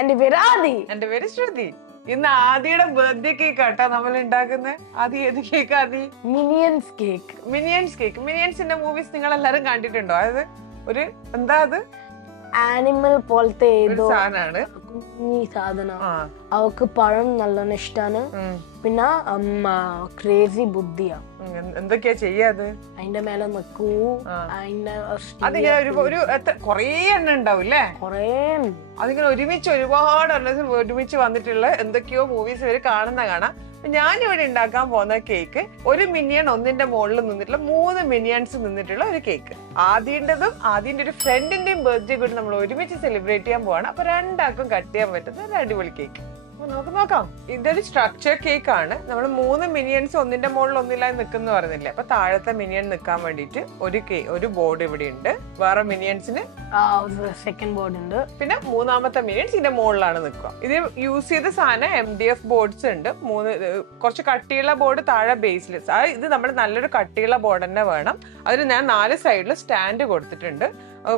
എന്റെ പേര് ആദി. എന്റെ പേര് ശ്രുതി. ഇന്ന് ആദിയുടെ ബർത്ത്ഡേ കേക്ക് ആട്ടോ നമ്മൾ ഉണ്ടാക്കുന്നത്. ആദി ഏത് കേക്ക്? ആദി മിനിയൻസ് കേക്ക്. മിനിയൻസിന്റെ മൂവീസ് നിങ്ങൾ എല്ലാരും കണ്ടിട്ടുണ്ടോ? അതായത് ഒരു എന്താ അത് ആനിമൽ പോലത്തെ ഏതോ സാധനമാണ്, കുഞ്ഞി സാധനം. അവക്ക് പഴം നല്ലോണം ഇഷ്ടാണ്. പിന്നെ ക്രേസി ബുദ്ധിയാ. എന്തൊക്കെയാ ചെയ്യാത്? അതിന്റെ മേലെ നിക്കൂ. അതിങ്ങനെ ഒരു കൊറേ എണ്ണം ഉണ്ടാവും അല്ലേ? കൊറേ അതിങ്ങനെ ഒരുപാട് ഒരുമിച്ച് വന്നിട്ടുള്ള എന്തൊക്കെയോ മൂവീസ് ഇവര് കാണാം. ഞാനിവിടെ ഉണ്ടാക്കാൻ പോകുന്ന കേക്ക് ഒരു മിനിയൻ ഒന്നിന്റെ മുകളിൽ നിന്നിട്ടുള്ള 3 മിനിയൻസ് നിന്നിട്ടുള്ള ഒരു കേക്ക്. ആദിന്റെ ഒരു ഫ്രണ്ടിന്റെയും ബർത്ത്ഡേ കൂടി നമ്മൾ ഒരുമിച്ച് സെലിബ്രേറ്റ് ചെയ്യാൻ പോവാണ്. അപ്പൊ രണ്ടാൾക്കും കട്ട് ചെയ്യാൻ പറ്റുന്ന ഒരു അടിപൊളി കേക്ക്. നമുക്ക് നോക്കാം. ഇതൊരു സ്ട്രക്ചർ കേക്ക് ആണ്. നമ്മൾ 3 മിനിയൻസ് ഒന്നിന്റെ മുകളിൽ ഒന്നില്ലായി നിൽക്കുന്ന പറഞ്ഞില്ലേ? അപ്പൊ താഴത്തെ മിനിയൻ നിൽക്കാൻ വേണ്ടിട്ട് ഒരു ബോർഡ് ഇവിടെ ഉണ്ട്. വേറെ മിനിയൻസിന് സെക്കൻഡ് ബോർഡ് ഉണ്ട്. പിന്നെ മൂന്നാമത്തെ മിനിയൻസ് ഇതിന്റെ മുകളിലാണ് നിൽക്കുക. ഇത് യൂസ് ചെയ്ത സാധനം MDF ബോർഡ്സ് ഉണ്ട്. കുറച്ച് കട്ടിയുള്ള ബോർഡ് താഴെ ബേസിൽ. ഇത് നമ്മൾ നല്ലൊരു കട്ടിയുള്ള ബോർഡ് തന്നെ വേണം. അതിന് ഞാൻ 4 സൈഡിൽ സ്റ്റാൻഡ് കൊടുത്തിട്ടുണ്ട്.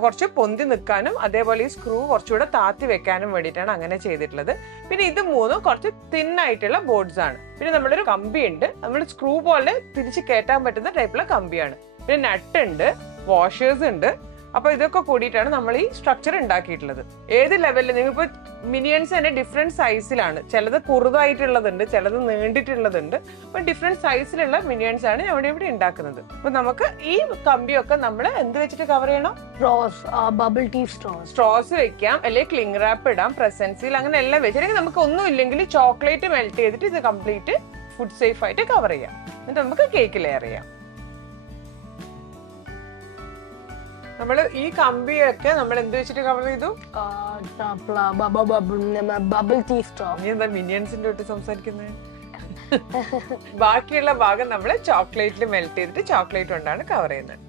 കുറച്ച് പൊന്തി നിൽക്കാനും അതേപോലെ ഈ സ്ക്രൂ കുറച്ചുകൂടെ താത്തി വെക്കാനും വേണ്ടിയിട്ടാണ് അങ്ങനെ ചെയ്തിട്ടുള്ളത്. പിന്നെ ഇത് 3 കുറച്ച് തിന്നായിട്ടുള്ള ബോർഡ്സ് ആണ്. പിന്നെ നമ്മുടെ ഒരു കമ്പി ഉണ്ട്. നമ്മൾ സ്ക്രൂ പോലെ തിരിച്ച് കയറ്റാൻ പറ്റുന്ന ടൈപ്പിലുള്ള കമ്പിയാണ്. പിന്നെ നട്ട് ഉണ്ട്, വാഷേഴ്സ് ഉണ്ട്. അപ്പൊ ഇതൊക്കെ കൂടിയിട്ടാണ് നമ്മൾ ഈ സ്ട്രക്ചർ ഉണ്ടാക്കിയിട്ടുള്ളത്. ഏത് ലെവലിൽ നിങ്ങളിപ്പോ മിനിയൻസ് തന്നെ ഡിഫറെന്റ് സൈസിലാണ്. ചിലത് കുറുതായിട്ടുള്ളതുണ്ട്, ചിലത് നീണ്ടിട്ടുള്ളതുണ്ട്. അപ്പൊ ഡിഫറെന്റ് സൈസിലുള്ള മിനിയൻസ് ആണ് ഞാൻ ഇവിടെ ഉണ്ടാക്കുന്നത്. അപ്പൊ നമുക്ക് ഈ കമ്പിയൊക്കെ നമ്മൾ എന്ത് വെച്ചിട്ട് കവർ ചെയ്യണം? ബബിൾ ടീ സ്ട്രോസ് വെക്കാം, അല്ലെങ്കിൽ ക്ലിംഗ് റാപ്പ് ഇടാം, പ്രസൻസിൽ അങ്ങനെ എല്ലാം വെച്ചിട്ടുണ്ടെങ്കിൽ നമുക്ക് ഒന്നും ഇല്ലെങ്കിൽ ചോക്ലേറ്റ് മെൽറ്റ് ചെയ്തിട്ട് ഇത് കംപ്ലീറ്റ് ഫുഡ് സേഫ് ആയിട്ട് കവർ ചെയ്യാം. എന്നിട്ട് നമുക്ക് കേക്ക് ലെയർ ചെയ്യാം. നമ്മള് ഈ കമ്പിയൊക്കെ നമ്മൾ എന്ത് വെച്ചിട്ട് കവർ ചെയ്തു? Bubble tea straw. നീ എന്താ മിനിയൻസിന്റെ തൊട്ട് സംസാരിക്കുന്നത്? ബാക്കിയുള്ള ഭാഗം നമ്മള് ചോക്ലേറ്റിൽ മെൽറ്റ് ചെയ്തിട്ട് ചോക്ലേറ്റ് കൊണ്ടാണ് കവർ ചെയ്യുന്നത്.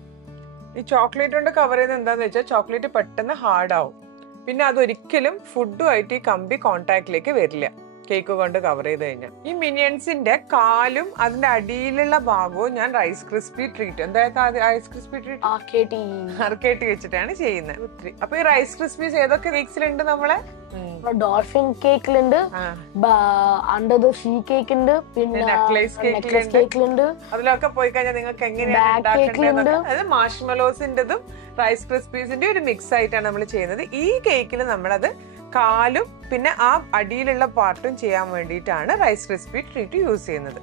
ഈ ചോക്ലേറ്റ് കൊണ്ട് കവർ ചെയ്യുന്നത് എന്താന്ന് വെച്ചാൽ ചോക്ലേറ്റ് പെട്ടെന്ന് ഹാർഡ് ആവും. പിന്നെ അതൊരിക്കലും ഫുഡുമായിട്ട് ഈ കമ്പി കോണ്ടാക്റ്റിലേക്ക് വരില്ല കേക്ക് കൊണ്ട് കവർ ചെയ്ത് കഴിഞ്ഞാൽ. ഈ മിനിയൻസിന്റെ കാലും അതിന്റെ അടിയിലുള്ള ഭാഗവും ഞാൻ റൈസ് ക്രിസ്പി ട്രീറ്റ്, എന്തായാലും റൈസ് ക്രിസ്പി ട്രീറ്റ് അർക്കേട്ടി വെച്ചിട്ടാണ് ചെയ്യുന്നത്. അപ്പൊ ഈ റൈസ് ക്രിസ്പീസ് ഏതൊക്കെ കേക്സിലുണ്ട്? നമ്മളെ ഡോൾഫിൻ കേക്കിലുണ്ട്, അണ്ടർ ദ സീ കേക്ക് ഉണ്ട്, പിന്നെ നെക്ലേസ് കേക്കിലുണ്ട്. അതിലൊക്കെ പോയി കഴിഞ്ഞാൽ നിങ്ങൾക്ക് എങ്ങനെയാണ് ഉണ്ടാക്കേണ്ടത്? അതായത് മാഷ്മെലോസിന്റെതും റൈസ് ക്രിസ്പീസിന്റെ ഒരു മിക്സ് ആയിട്ടാണ് നമ്മൾ ചെയ്യുന്നത്. ഈ കേക്കിൽ നമ്മളത് കാലും പിന്നെ ആ അടിയിലുള്ള പാർട്ടും ചെയ്യാൻ വേണ്ടിയിട്ടാണ് റൈസ് ക്രിസ്പി ട്രീറ്റ് യൂസ് ചെയ്യുന്നത്.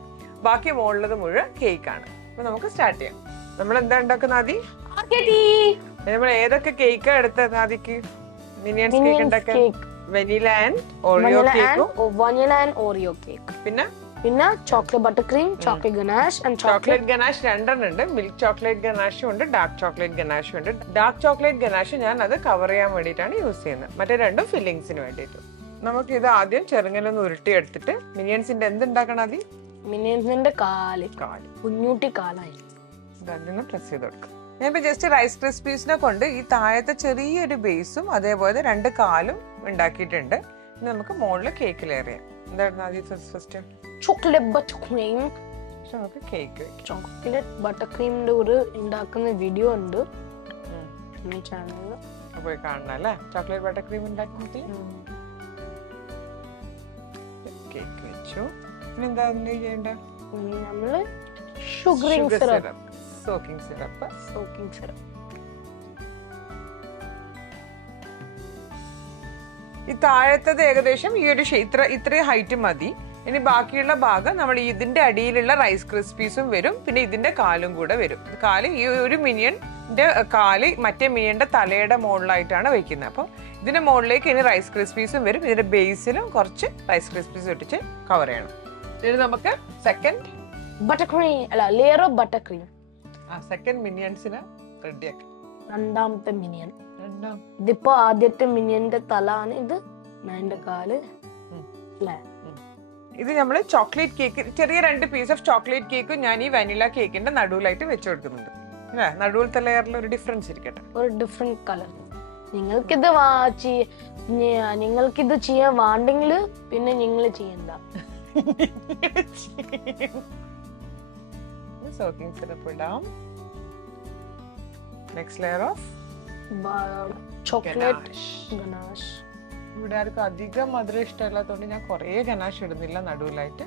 ബാക്കി മുകളിലത് മുഴുവൻ കേക്കാണ്. അപ്പൊ നമുക്ക് സ്റ്റാർട്ട് ചെയ്യാം. നമ്മൾ എന്താ ഉണ്ടാക്കുന്ന ആദി? നമ്മൾ ഏതൊക്കെ കേക്കാ എടുത്തത് ആദിക്ക്? മിനിയൻസ് കേക്ക് ഉണ്ടാക്കാൻ വെനില ആൻഡ് ഓറിയോ കേക്ക്, പിന്നെ chocolate buttercream, chocolate ganache and chocolate ganache 2 ഉണ്ട്. മിൽക്ക് ചോക്ലേറ്റ് ഗനാഷും ഉണ്ട്, ഡാർക്ക് ചോക്ലേറ്റ് ഗനാഷും ഉണ്ട്. ഡാർക്ക് ചോക്ലേറ്റ് ഗനാഷ് ഞാൻ അത് കവർ ചെയ്യാൻ വേണ്ടിയിട്ടാണ് യൂസ് ചെയ്യുന്നത്. മറ്റേ 2 ഫില്ലിങ്സിന് വേണ്ടിയിട്ട്. നമുക്ക് ഇത് ആദ്യം ചെറുങ്ങനൊന്ന് ഉരുട്ടി എടുത്തിട്ട് മിനിയൻസിന്റെ എന്തുണ്ടാക്കണം? ആദ്യം മിനിയൻസിന്റെ കാല് കുഞ്ഞൂട്ടി കാലായി ഇതൊന്ന് പ്രസ് ചെയ്ത് കൊടുക്കാം. ഞാനിപ്പോ ജസ്റ്റ് റൈസ് ക്രിസ്പീസിനെ കൊണ്ട് ഈ താഴത്തെ ചെറിയൊരു ബേസും അതേപോലെ 2 കാലും ഉണ്ടാക്കിയിട്ടുണ്ട്. ഇനി നമുക്ക് മുകളിൽ കേക്ക് ലെയർ ചെയ്യാം. എന്തായിരുന്നു ആദ്യം ഫസ്റ്റ്? Chocolate buttercream. നമുക്ക് കേക്ക് ചോക്ലേറ്റ് ബട്ടർക്രീമിന്റെ ഒരു ഉണ്ടാക്കുന്ന വീഡിയോ ഉണ്ട് ചാനലിൽ, പോയി കാണണം അല്ലേ? ചോക്ലേറ്റ് ബട്ടർക്രീം ഉണ്ടാക്കുന്നത് കേക്ക് വെച്ചു. പിന്നെ എന്താ ചെയ്യേണ്ട? നമ്മള് ഷുഗറിംഗ് സിറപ്പ്, സോക്കിംഗ് സിറപ്പ്. ഈ താഴത്തത് ഏകദേശം ഈ ഒരു ഇത്രയും ഹൈറ്റ് മതി. ഇനി ബാക്കിയുള്ള ഭാഗം നമ്മൾ ഇതിന്റെ അടിയിലുള്ള റൈസ് ക്രിസ്പീസും വരും, പിന്നെ ഇതിന്റെ കാലും കൂടെ വരും. കാല് ഈ ഒരു മിനിയന്റെ കാല് മറ്റേ മിനിയന്റെ തലയുടെ മുകളിലായിട്ടാണ് വെക്കുന്നത്. അപ്പം ഇതിന്റെ മുകളിലേക്ക് ഇനി റൈസ് ക്രിസ്പീസും വരും. ഇതിന്റെ ബേസിലും കുറച്ച് റൈസ് ക്രിസ്പീസ് ഇട്ടിട്ട് കവർ ചെയ്യണം. ഇനി നമുക്ക് second layer of buttercream second മിനിയൻസിന് റെഡിയാക്കി. രണ്ടാമത്തെ മിനിയൻ. ഇതിപ്പോ ആദ്യത്തെ മിനിയന്റെ തല ആണ്, ഇത് അതിന്റെ കാല്. ഇത് നമ്മള് ചോക്ലേറ്റ് കേക്ക്, ചെറിയ 2 പീസ് ഓഫ് ചോക്ലേറ്റ് കേക്ക് ഞാൻ ഈ വനില കേക്കിന്റെ നടുവിലായിട്ട് വെച്ചു കൊടുക്കുന്നുണ്ട്. നടുവിലത്തെ ലെയറിൽ ഒരു ഡിഫറൻസ് ഇരിക്കട്ടെ, ഒരു ഡിഫറെന്റ് കളർ. നിങ്ങൾക്കിത് ചെയ്യാൻ വേണ്ടെങ്കിൽ പിന്നെ നിങ്ങൾ ചെയ്യണ്ട. സോക്കിംഗ് സിറപ്പ് ഇടാം. Next layer of chocolate ganache. ഇവിടെ ആർക്കും അധികം മധുരം ഇഷ്ടമല്ലാത്തതുകൊണ്ട് ഞാൻ കുറേ ഗനാഷ് ഇടുന്നില്ല നടുവിലായിട്ട്.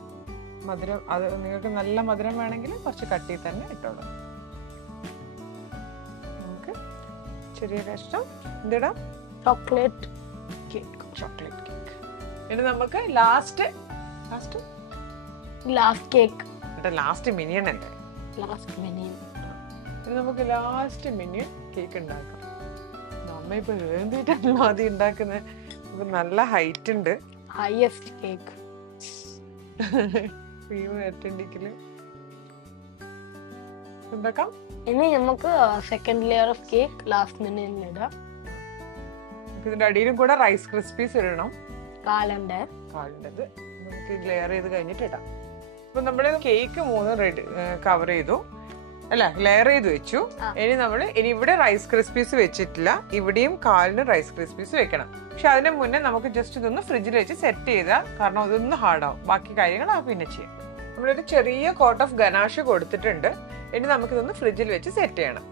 മധുരം അത് നിങ്ങൾക്ക് നല്ല മധുരം വേണമെങ്കിൽ കുറച്ച് കട്ടി തന്നെ ഇട്ടോളൂ. നമുക്ക് ചെറിയ കഷ്ടം എന്തിടാം? Chocolate cake. ഇനി നമുക്ക് ലാസ്റ്റ് മിനിയൻ അല്ലേ? ഇനി നമുക്ക് ലാസ്റ്റ് മിനിയൻ കേക്ക് ഉണ്ടാക്കാം. നമ്മ ഇപ്പൊ എന്തിട്ടാണല്ലോ ആദ്യം ഉണ്ടാക്കുന്നത്. ഇപ്പൊ നല്ല ഹൈറ്റ് ഉണ്ട്. ഹൈയസ്റ്റ് കേക്ക് ഉണ്ടാക്കാം. ഇനി നമുക്ക് second layer of cake last മിനിയനിൽ ഇടാം. ഇതിന്റെ അടിയിലും കൂടെ റൈസ് ക്രിസ്പീസ് ഇടണം. കാലണ്ടത് നമുക്ക് ലെയർ ചെയ്ത് കഴിഞ്ഞിട്ട് ഇടാം. അപ്പൊ നമ്മള് കേക്ക് 3 റെഡി കവർ ചെയ്തു അല്ല, ലെയർ ചെയ്ത് വെച്ചു. ഇനി ഇവിടെ റൈസ് ക്രിസ്പീസ് വെച്ചിട്ടില്ല. ഇവിടെയും കാലിന് റൈസ് ക്രിസ്പീസ് വെക്കണം. പക്ഷെ അതിന് മുന്നേ നമുക്ക് ജസ്റ്റ് ഇതൊന്ന് ഫ്രിഡ്ജിൽ വെച്ച് സെറ്റ് ചെയ്താൽ, കാരണം അതൊന്ന് ഹാർഡാവും. ബാക്കി കാര്യങ്ങൾ ആ പിന്നെ ചെയ്യാം. നമ്മളൊരു ചെറിയ കോട്ട് ഓഫ് ഗനാഷ് കൊടുത്തിട്ടുണ്ട്. ഇനി നമുക്കിതൊന്ന് ഫ്രിഡ്ജിൽ വെച്ച് സെറ്റ് ചെയ്യണം.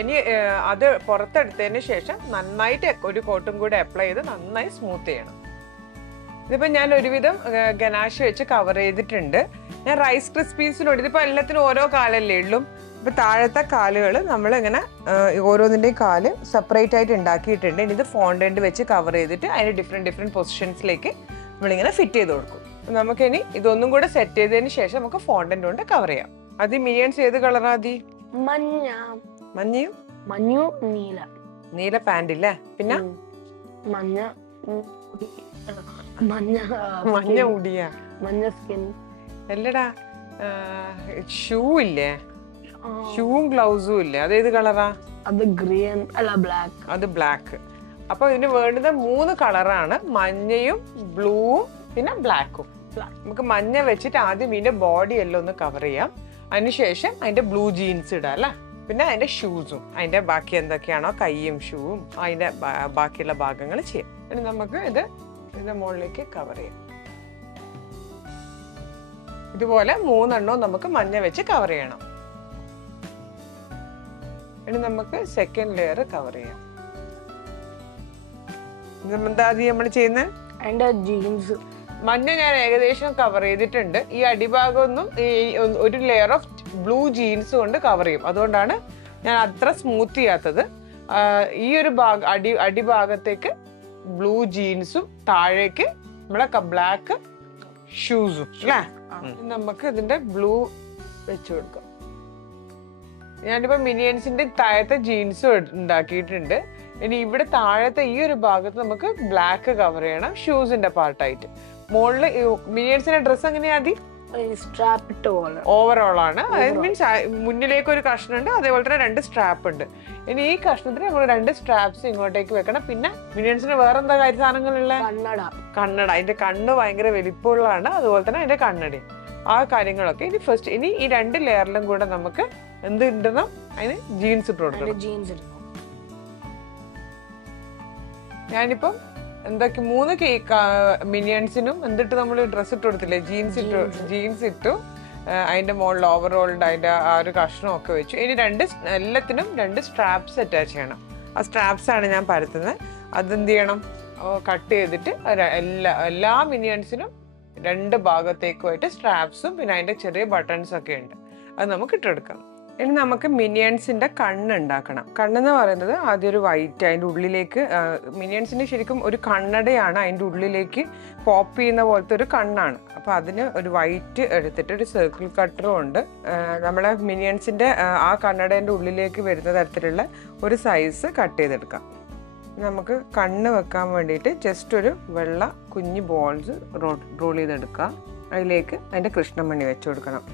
ഇനി അത് പുറത്തെടുത്തതിന് ശേഷം നന്നായിട്ട് ഒരു കോട്ടും കൂടെ അപ്ലൈ ചെയ്ത് നന്നായി സ്മൂത്ത് ചെയ്യണം. ഇതിപ്പോ ഞാൻ ഒരുവിധം ഗനാഷ് വെച്ച് കവർ ചെയ്തിട്ടുണ്ട്. ഞാൻ റൈസ് ക്രിസ്പീസിലോട്ട് ഇതിപ്പോ എല്ലാത്തിനും ഓരോ കാലല്ലേ ഉള്ളൂ. ഇപ്പൊ താഴത്തെ കാലുകൾ നമ്മൾ ഇങ്ങനെ ഓരോന്നിന്റെയും കാല് സെപ്പറേറ്റ് ആയിട്ട് ഉണ്ടാക്കിയിട്ടുണ്ട്. ഇനി ഇത് ഫോണ്ടന്റ് വെച്ച് കവർ ചെയ്തിട്ട് അതിന് ഡിഫറെന്റ് പൊസിഷൻസിലേക്ക് നമ്മളിങ്ങനെ ഫിറ്റ് ചെയ്ത് കൊടുക്കും. നമുക്കിനി ഇതൊന്നും കൂടെ സെറ്റ് ചെയ്തതിന് ശേഷം നമുക്ക് ഫോണ്ടന്റ് കൊണ്ട് കവർ ചെയ്യാം. അത് മിനിയൻസ് ഏത് കളറാ? മഞ്ഞയും നീല പാന്റ് ഇല്ലേ? പിന്നെ മഞ്ഞ ഉടിയാ? അല്ലടാ, ഷൂ ഇല്ലേ? ഷൂവും ഗ്ലൗസും ഇല്ലേ? അതേത് കളറാ? അത് ബ്ലാക്ക്. അപ്പൊ ഇതിന് വേണ്ടുന്ന 3 കളറാണ്: മഞ്ഞയും ബ്ലൂവും പിന്നെ ബ്ലാക്കും. നമുക്ക് മഞ്ഞ വെച്ചിട്ട് ആദ്യം ഇതിന്റെ ബോഡി എല്ലാം ഒന്ന് കവർ ചെയ്യാം. അതിനുശേഷം അതിന്റെ ബ്ലൂ ജീൻസ് ഇടാം അല്ലേ? പിന്നെ അതിന്റെ ഷൂസും അതിന്റെ ബാക്കി എന്തൊക്കെയാണോ കൈയും ഷൂവും അതിന്റെ ബാക്കിയുള്ള ഭാഗങ്ങൾ ചെയ്യാം. ഇനി നമുക്ക് ഇതിന്റെ മുകളിലേക്ക് കവർ ചെയ്യാം. ഇതുപോലെ 3 എണ്ണവും നമുക്ക് മഞ്ഞ വെച്ച് കവർ ചെയ്യണം. ഇനി നമുക്ക് സെക്കൻഡ് ലെയർ കവർ ചെയ്യാം. എന്താ നമ്മൾ ചെയ്യുന്നത്? ജീൻസ് മഞ്ഞ ഞാൻ ഏകദേശം കവർ ചെയ്തിട്ടുണ്ട്. ഈ അടിഭാഗമൊന്നും ഒരു ലെയർ ഓഫ് ബ്ലൂ ജീൻസ് കൊണ്ട് കവർ ചെയ്യും. അതുകൊണ്ടാണ് ഞാൻ അത്ര സ്മൂത്ത് ചെയ്യാത്തത്. ഈ ഒരു അടിഭാഗത്തേക്ക് ബ്ലൂ ജീൻസും താഴേക്ക് നമ്മളെ ബ്ലാക്ക് ഷൂസും അല്ലേ? നമുക്ക് ഇതിന്റെ ബ്ലൂ വെച്ച് കൊടുക്കാം. ഞാനിപ്പോ മിനിയൻസിന്റെ താഴത്തെ ജീൻസും ഉണ്ടാക്കിയിട്ടുണ്ട്. ഇനി ഇവിടെ താഴത്തെ ഈ ഒരു ഭാഗത്ത് നമുക്ക് ബ്ലാക്ക് കവർ ചെയ്യണം, ഷൂസിന്റെ പാർട്ടായിട്ട്. മുകളില് മിനിയൻസിന്റെ ഡ്രസ് എങ്ങനെയാ? ഓവറോൾ ആണ്. മീൻസ് മുന്നിലേക്ക് ഒരു കഷ്ണം ഉണ്ട്, അതേപോലെ തന്നെ 2 സ്ട്രാപ്പ് ഉണ്ട്. ഇനി ഈ കഷ്ണത്തിന് നമ്മൾ 2 സ്ട്രാപ്സ് ഇങ്ങോട്ടേക്ക് വെക്കണം. പിന്നെ മിനിയൻസിന് വേറെന്താ സാധനങ്ങളുള്ള? കണ്ണട. അതിന്റെ കണ്ണ് ഭയങ്കര വലിപ്പമുള്ളതാണ്. അതുപോലെ തന്നെ അതിന്റെ കണ്ണടയും ആ കാര്യങ്ങളൊക്കെ. ഇനി ഈ 2 ലെയറിലും കൂടെ നമുക്ക് എന്ത് ഇടണം? അതിന് ജീൻസ് ഇട്ട് കൊടുക്കണം. ഞാനിപ്പം എന്തൊക്കെ 3 കേക്ക് മിനിയൻസിനും എന്തിട്ട് നമ്മൾ ഡ്രസ് ഇട്ട് കൊടുത്തില്ലേ? ജീൻസ് ഇട്ടു. അതിന്റെ മുകളിൽ ഓവറോൾഡ് അതിന്റെ ആ ഒരു കഷ്ണം ഒക്കെ വെച്ചു. ഇനി എല്ലാത്തിനും 2 സ്ട്രാപ്സ് അറ്റാച്ച് ചെയ്യണം. ആ സ്ട്രാപ്സ് ആണ് ഞാൻ പരത്തുന്നത്. അതെന്ത് ചെയ്യണം? കട്ട് ചെയ്തിട്ട് എല്ലാ മിനിയൻസിനും 2 ഭാഗത്തേക്കുമായിട്ട് സ്ട്രാപ്സും പിന്നെ അതിന്റെ ചെറിയ ബട്ടൺസ് ഒക്കെ ഉണ്ട്. അത് നമുക്ക് ഇട്ടെടുക്കാം. ഇനി നമുക്ക് മിനിയൻസിന്റെ കണ്ണ് ഉണ്ടാക്കണം. കണ്ണെന്ന് പറയുന്നത് ആദ്യം ഒരു വൈറ്റ്, അതിൻ്റെ ഉള്ളിലേക്ക് മിനിയൻസിന്റെ ശരിക്കും ഒരു കണ്ണടയാണ്. അതിൻ്റെ ഉള്ളിലേക്ക് പോപ്പ് ചെയ്യുന്ന പോലത്തെ ഒരു കണ്ണാണ്. അപ്പൊ അതിന് ഒരു വൈറ്റ് എടുത്തിട്ട് ഒരു സർക്കിൾ കട്ടറും ഉണ്ട്. നമ്മളെ മിനിയൻസിന്റെ ആ കണ്ണടേന്റെ ഉള്ളിലേക്ക് വരുന്ന തരത്തിലുള്ള ഒരു സൈസ് കട്ട് ചെയ്തെടുക്കാം. നമുക്ക് കണ്ണ് വെക്കാൻ വേണ്ടിയിട്ട് ജസ്റ്റ് ഒരു വെള്ള കുഞ്ഞ് ബോൾസ് റോൾ ചെയ്തെടുക്കാം. അതിലേക്ക് അതിന്റെ കൃഷ്ണമണി വെച്ചു കൊടുക്കണം.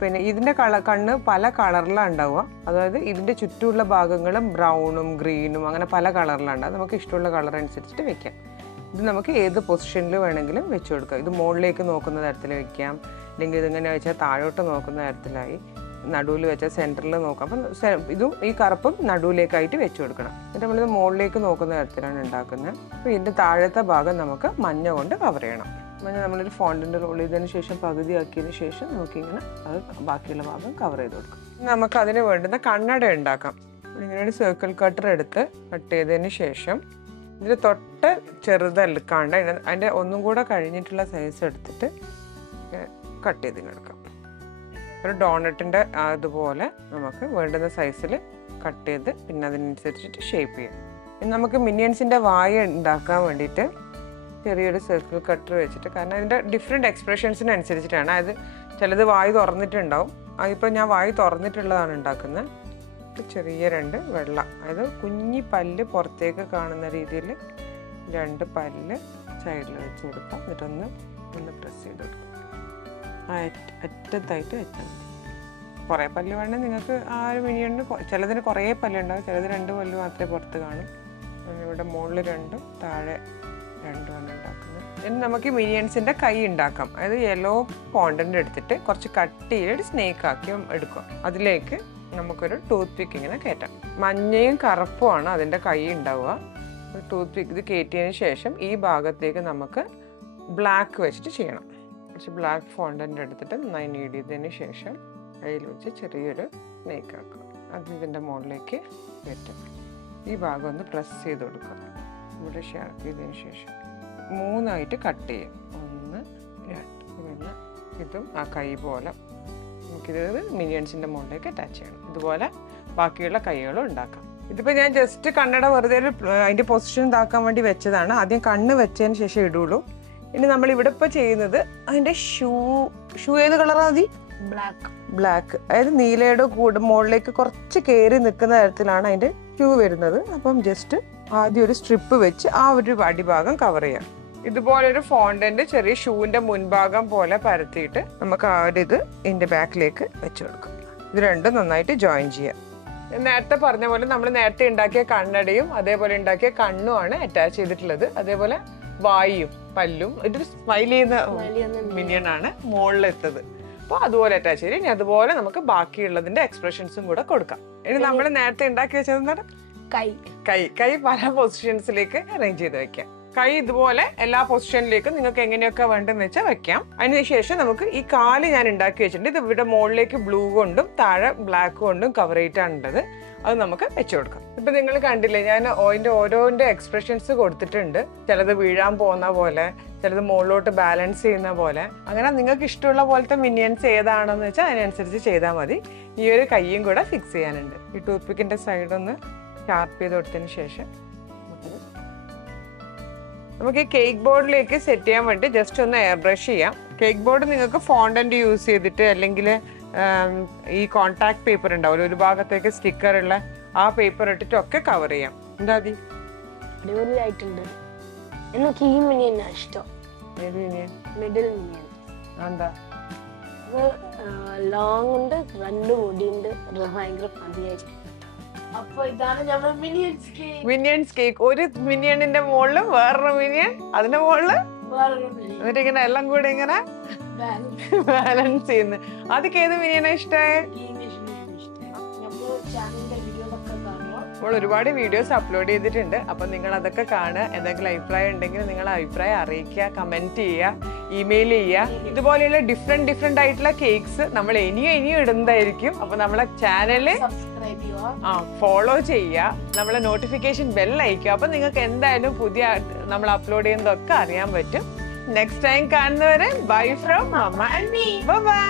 പിന്നെ ഇതിന്റെ കണ്ണ് പല കളറിലാണ് ഉണ്ടാവുക. അതായത് ഇതിന്റെ ചുറ്റുമുള്ള ഭാഗങ്ങളും ബ്രൗണും ഗ്രീനും അങ്ങനെ പല കളറിലാണ്. അത് നമുക്ക് ഇഷ്ടമുള്ള കളർ അനുസരിച്ചിട്ട് വെക്കാം. ഇത് നമുക്ക് ഏത് പൊസിഷനിൽ വേണമെങ്കിലും വെച്ചു കൊടുക്കാം. ഇത് മുകളിലേക്ക് നോക്കുന്ന തരത്തിൽ വെക്കാം, അല്ലെങ്കിൽ ഇതിങ്ങനെ വെച്ചാൽ താഴോട്ട് നോക്കുന്ന തരത്തിലായി, നടുവിൽ വെച്ചാൽ സെൻറ്ററിൽ നോക്കാം. അപ്പം ഇതും ഈ കറുപ്പും നടുവിലേക്കായിട്ട് വെച്ചു കൊടുക്കണം. എന്നിട്ട് നമ്മളിത് മുകളിലേക്ക് നോക്കുന്ന തരത്തിലാണ് ഉണ്ടാക്കുന്നത്. അപ്പോൾ ഇതിൻ്റെ താഴത്തെ ഭാഗം നമുക്ക് മഞ്ഞ കൊണ്ട് കവർ ചെയ്യണം. മഞ്ഞ നമ്മളൊരു ഫോണ്ടിൻ്റെ റോൾ ചെയ്തതിന് ശേഷം പകുതിയാക്കിയതിന് ശേഷം നമുക്കിങ്ങനെ അത് ബാക്കിയുള്ള ഭാഗം കവർ ചെയ്ത് കൊടുക്കാം. നമുക്ക് അതിന് വേണ്ടുന്ന കണ്ണട ഉണ്ടാക്കാം. ഇങ്ങനെ ഒരു സർക്കിൾ കട്ടർ എടുത്ത് കട്ട് ചെയ്തതിന് ശേഷം ഇതിൽ തൊട്ട് ചെറുതെടുക്കാണ്ട് അതിൻ്റെ ഒന്നും കൂടെ കഴിഞ്ഞിട്ടുള്ള സൈസ് എടുത്തിട്ട് കട്ട് ചെയ്ത് കിടക്കാം. ഒരു ഡോണറ്റിൻ്റെ അതുപോലെ നമുക്ക് വേണ്ടുന്ന സൈസിൽ കട്ട് ചെയ്ത് പിന്നെ അതിനനുസരിച്ചിട്ട് ഷേപ്പ് ചെയ്യാം. ഇനി നമുക്ക് മിനിയൻസിൻ്റെ വായ ഉണ്ടാക്കാൻ വേണ്ടിയിട്ട് ചെറിയൊരു സർക്കിൾ കട്ടർ വെച്ചിട്ട്, കാരണം അതിൻ്റെ ഡിഫറെൻറ്റ് എക്സ്പ്രഷൻസിനനുസരിച്ചിട്ടാണ്. അതായത് ചിലത് വായ് തുറന്നിട്ടുണ്ടാവും. അതിപ്പോൾ ഞാൻ വായ് തുറന്നിട്ടുള്ളതാണ് ഉണ്ടാക്കുന്നത്. ചെറിയ 2 വെള്ള, അതായത് കുഞ്ഞി പല്ല് പുറത്തേക്ക് കാണുന്ന രീതിയിൽ 2 പല്ല് സൈഡിൽ വെച്ച് കൊടുക്കാം. എന്നിട്ടൊന്ന് പ്രസ് ചെയ്ത് കൊടുക്കാം. അറ്റത്തായിട്ട് വെച്ചാൽ മതി. കുറേ പല്ല് വേണമെങ്കിൽ നിങ്ങൾക്ക് ആ ഒരു മിനിയണിന് ചിലതിന് കുറേ പല്ലുണ്ടാവും, ചിലത് 2 പല്ല് മാത്രമേ പുറത്ത് കാണും. ഇവിടെ മുകളിൽ 2 താഴെ 2 ആണ് ഉണ്ടാക്കുന്നത്. ഇനി നമുക്ക് മിനിയൻസിൻ്റെ കൈ ഉണ്ടാക്കാം. അതായത് യെല്ലോ ഫോണ്ടൻ്റ് എടുത്തിട്ട് കുറച്ച് കട്ടിയിൽ സ്നേക്ക് ആക്കി എടുക്കാം. അതിലേക്ക് നമുക്കൊരു ടൂത്ത് പിക്ക് ഇങ്ങനെ കയറ്റാം. മഞ്ഞയും കറുപ്പുമാണ് അതിൻ്റെ കൈ ഉണ്ടാവുക. ടൂത്ത് പിക്ക് ഇത് കയറ്റിയതിന് ശേഷം ഈ ഭാഗത്തേക്ക് നമുക്ക് ബ്ലാക്ക് വെച്ചിട്ട് ചെയ്യണം. കുറച്ച് ബ്ലാക്ക് ഫോണ്ടൻ്റ് എടുത്തിട്ട് നന്നായി നീഡ് ചെയ്തതിന് ശേഷം കയ്യിൽ വെച്ച് ചെറിയൊരു സ്നേക്ക് ആക്കുക. അത് ഇതിൻ്റെ മുകളിലേക്ക് കയറ്റാം. ഈ ഭാഗം ഒന്ന് പ്രസ് ചെയ്ത് കൊടുക്കുക. ഇവിടെ ഷാർപ്പ് ചെയ്തതിന് ശേഷം 3 കട്ട് ചെയ്യും. 1 2 പിന്നെ ഇതും ആ കൈ പോലെ നമുക്കിത് മിനിയൻസിൻ്റെ മുകളിലേക്ക് അറ്റാച്ച് ചെയ്യണം. ഇതുപോലെ ബാക്കിയുള്ള കൈകളും ഉണ്ടാക്കാം. ഇതിപ്പോൾ ഞാൻ ജസ്റ്റ് കണ്ണട വെറുതെ അതിൻ്റെ പൊസിഷൻ ഇതാക്കാൻ വേണ്ടി വെച്ചതാണ്. ആദ്യം കണ്ണ് വെച്ചതിന് ശേഷം ഇടുള്ളൂ. ഇനി നമ്മൾ ഇവിടെ ഇപ്പോൾ ചെയ്യുന്നത് അതിൻ്റെ ഷൂ ഏത് കളറാണ്? മതി ബ്ലാക്ക്, അതായത് നീലയുടെ മുകളിലേക്ക് കുറച്ച് കയറി നിൽക്കുന്ന തരത്തിലാണ് അതിൻ്റെ ഷൂ വരുന്നത്. അപ്പം ജസ്റ്റ് ആദ്യം ഒരു സ്ട്രിപ്പ് വെച്ച് ആ ഒരു അടിഭാഗം കവർ ചെയ്യാം. ഇതുപോലൊരു ഫോണ്ടന്റ് ചെറിയ ഷൂവിൻ്റെ മുൻഭാഗം പോലെ പരത്തിയിട്ട് നമുക്ക് ആ ഒരു ഇതിൻ്റെ ബാക്കിലേക്ക് വെച്ച് കൊടുക്കാം. ഇത് രണ്ടും നന്നായിട്ട് ജോയിൻ ചെയ്യാം. നേരത്തെ പറഞ്ഞ പോലെ നമ്മൾ നേരത്തെ ഉണ്ടാക്കിയ കണ്ണടയും അതേപോലെ ഉണ്ടാക്കിയ കണ്ണുമാണ് അറ്റാച്ച് ചെയ്തിട്ടുള്ളത്. അതേപോലെ വായും പല്ലും ഇതൊരു സ്മൈൽ ചെയ്യുന്ന മിനിയൻ ആണ് മുകളിലെത്തത്. അപ്പോൾ അതുപോലെ അറ്റാച്ച് ചെയ്ത് ഇനി അതുപോലെ നമുക്ക് ബാക്കിയുള്ളതിന്റെ എക്സ്പ്രഷൻസും കൂടെ കൊടുക്കാം. ഇനി നമ്മൾ നേരത്തെ ഉണ്ടാക്കി വെച്ചത് എന്താണ്? കൈ പല പൊസിഷൻസിലേക്ക് അറേഞ്ച് ചെയ്ത് വെക്കാം. കൈ ഇതുപോലെ എല്ലാ പൊസിഷനിലേക്കും നിങ്ങൾക്ക് എങ്ങനെയൊക്കെ വേണ്ടെന്ന് വെച്ചാൽ വെക്കാം. അതിനുശേഷം നമുക്ക് ഈ കാല് ഞാൻ ഉണ്ടാക്കി വെച്ചിട്ടുണ്ട്. ഇത് ഇവിടെ മുകളിലേക്ക് ബ്ലൂ കൊണ്ടും താഴെ ബ്ലാക്ക് കൊണ്ടും കവർ ചെയ്തിട്ടാണുള്ളത്. അത് നമുക്ക് വെച്ചു കൊടുക്കാം. ഇപ്പൊ നിങ്ങൾ കണ്ടില്ലേ, ഞാൻ അതിന്റെ ഓരോന്റെ എക്സ്പ്രഷൻസ് കൊടുത്തിട്ടുണ്ട്. ചിലത് വീഴാൻ പോകുന്ന പോലെ, ചിലത് മുകളിലോട്ട് ബാലൻസ് ചെയ്യുന്ന പോലെ. അങ്ങനെ നിങ്ങൾക്ക് ഇഷ്ടമുള്ള പോലത്തെ മിനിയൻസ് ഏതാണെന്ന് വെച്ചാൽ അതിനനുസരിച്ച് ചെയ്താൽ മതി. ഈ ഒരു കൈയും കൂടെ ഫിക്സ് ചെയ്യാനുണ്ട്. ഈ ടൂത്ത് പിക്കിന്റെ സൈഡ് ഒന്ന് ഷാർപ്പ് ചെയ്ത് കൊടുത്തതിന് ശേഷം നമുക്ക് ഈ കേക്ക് ബോർഡിലേക്ക് സെറ്റ് ചെയ്യാൻ വേണ്ടി ജസ്റ്റ് ഒന്ന് എയർ ബ്രഷ് ചെയ്യാം. കേക്ക് ബോർഡ് നിങ്ങൾക്ക് ഫോണ്ടന്റ് യൂസ് ചെയ്തിട്ട് അല്ലെങ്കിൽ ഈ കോൺടാക്ട് പേപ്പർ ഉണ്ടാവില്ല, ഒരു ഭാഗത്തേക്ക് സ്റ്റിക്കർ ഉള്ള ആ പേപ്പർ ഇട്ടിട്ടൊക്കെ കവർ ചെയ്യാം. എന്താ മതി? അടിപൊളിയായിട്ടുണ്ട്. എനിക്ക് ഈ മിനിയൻ ഇഷ്ടം. മിഡിൽ മിനിയൻ എന്താ? ലോങ് ഉണ്ട്, 2 മുടിയുണ്ട്, ഭയങ്കര മതിയായിരിക്കും. അപ്പൊ ഇതാണ് നമ്മുടെ മിനിയൻസ് കേക്ക്. ഒരു മിനിയണിന്റെ മുകളില് വേറൊരു മിനിയൻ, അതിന്റെ മുകളില് എന്നിട്ട് ഇങ്ങനെ എല്ലാം കൂടെ ഇങ്ങനെ ബാലൻസ് ചെയ്യുന്നു. അതൊക്കെ ഏത് മിനിയനാ ഇഷ്ടമായ? നമ്മൾ ഒരുപാട് വീഡിയോസ് അപ്ലോഡ് ചെയ്തിട്ടുണ്ട്. അപ്പൊ നിങ്ങൾ അതൊക്കെ കാണുക. എന്തെങ്കിലും അഭിപ്രായം ഉണ്ടെങ്കിൽ നിങ്ങൾ അഭിപ്രായം അറിയിക്കുക, കമന്റ് ചെയ്യുക, ഇമെയിൽ ചെയ്യുക. ഇതുപോലെയുള്ള ഡിഫറെന്റ് ആയിട്ടുള്ള കേക്ക്സ് നമ്മൾ ഇനിയും ഇടുന്നതായിരിക്കും. അപ്പൊ നമ്മളെ ചാനല് ഫോളോ ചെയ്യുക, നമ്മളെ നോട്ടിഫിക്കേഷൻ ബെൽ അയക്കുക. അപ്പൊ നിങ്ങൾക്ക് എന്തായാലും പുതിയ നമ്മൾ അപ്ലോഡ് ചെയ്യുന്നതൊക്കെ അറിയാൻ പറ്റും. നെക്സ്റ്റ് ടൈം കാണുന്നവരെ bye from mamma and me. By.